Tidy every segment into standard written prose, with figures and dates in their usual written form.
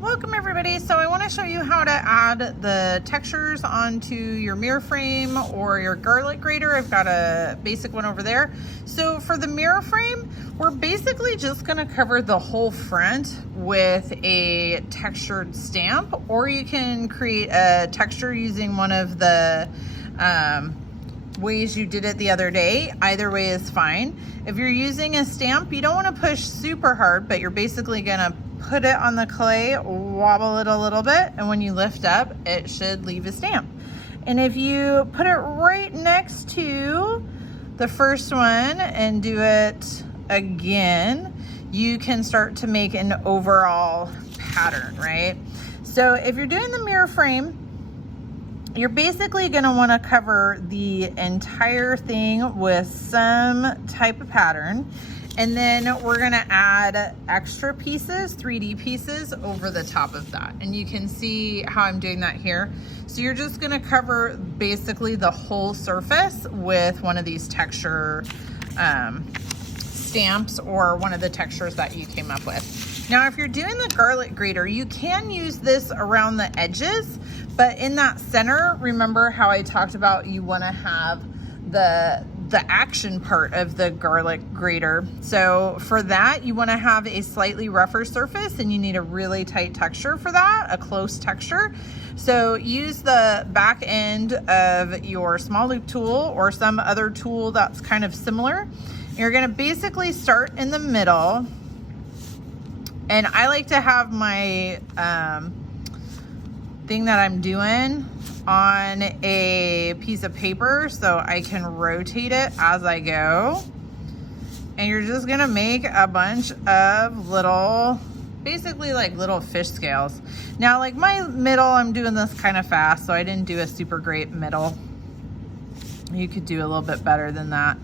Welcome everybody. So I want to show you how to add the textures onto your mirror frame or your garlic grater. I've got a basic one over there. So for the mirror frame, we're basically just going to cover the whole front with a textured stamp, or you can create a texture using one of the ways you did it the other day. Either way is fine. If you're using a stamp, you don't want to push super hard, but you're basically going to put it on the clay, wobble it a little bit, and when you lift up, it should leave a stamp. And if you put it right next to the first one and do it again, you can start to make an overall pattern, right? So if you're doing the mirror frame, you're basically going to want to cover the entire thing with some type of pattern. And then we're going to add extra pieces, 3D pieces over the top of that. And you can see how I'm doing that here. So you're just going to cover basically the whole surface with one of these texture stamps or one of the textures that you came up with. Now, if you're doing the garlic grater, you can use this around the edges, but in that center, remember how I talked about you want to have the action part of the garlic grater. So for that, you want to have a slightly rougher surface, and you need a really tight texture for that, a close texture. So use the back end of your small loop tool or some other tool that's kind of similar. You're going to basically start in the middle, and I like to have my thing that I'm doing on a piece of paper so I can rotate it as I go. And you're just gonna make a bunch of little, basically like little fish scales. Now, like my middle, I'm doing this kind of fast, so I didn't do a super great middle. You could do a little bit better than that,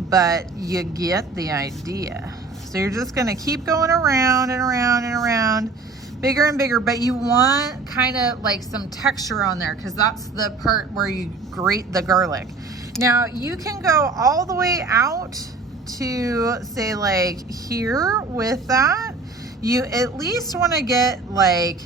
but you get the idea. So you're just gonna keep going around and around and around, bigger and bigger, but you want kind of like some texture on there because that's the part where you grate the garlic. Now you can go all the way out to say like here with that. You at least want to get like,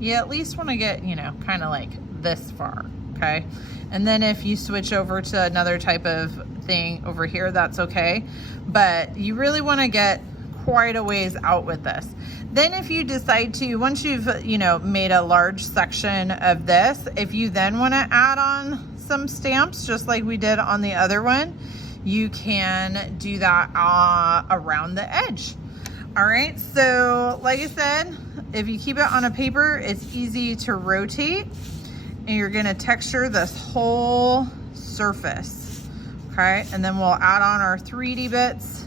you know, kind of like this far, okay? And then if you switch over to another type of thing over here, that's okay. But you really want to get quite a ways out with this. Then if you decide to, once you've, you know, made a large section of this, if you then want to add on some stamps, just like we did on the other one, you can do that around the edge. All right, so like I said, if you keep it on a paper, it's easy to rotate, and you're gonna texture this whole surface, okay? And then we'll add on our 3D bits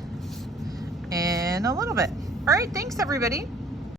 in a little bit. All right, thanks everybody.